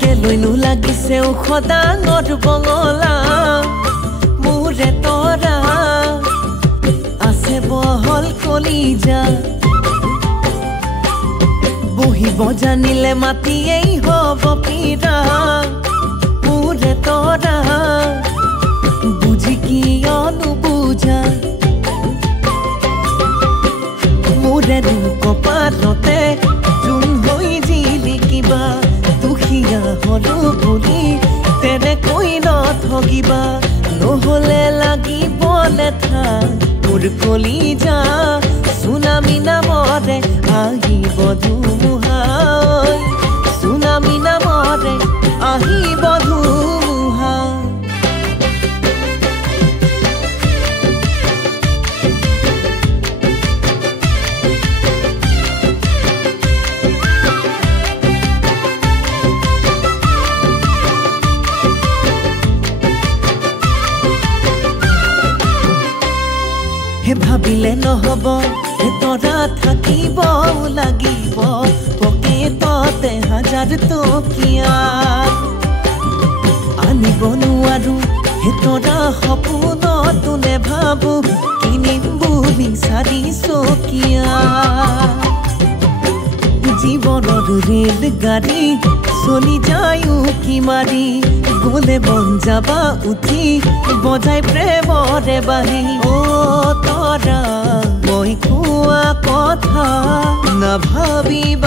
কেলৈনো লাগিছে ওখ ডাঙৰ বঙলা মোৰে তৰা আছে বহল কলিজা বহিব জানিলে মাতিয়েই হব পীৰা মোৰে তৰা বুজি কিয় নুবুজা মোৰে কপালতে জোন হৈ জিলিকিবা দুখীয়া হলো বুলি তেনেকৈ নঠগিবা নহলে লাগিব লেঠা মোৰ কলিজা চুনামি নামৰে আহিব ধুমুহা চুনামি নামৰে আহিব ধুমুহা হে ভাবিলে নহব হে তৰা থাকিব লাগিব পকেটতে 1000 টকীয়া আনিব নোৱাৰো হে তৰা সপোনতো নেভাবো কিনিম বুলি 4 চকীয়া জীৱনৰ ৰেল গাড়ী চলি যায়ো কি মাৰি গলে বন যাবা উঠি বজাই প্ৰেমৰে বাহি তৰা মই কোৱা কথা নাভাবিবা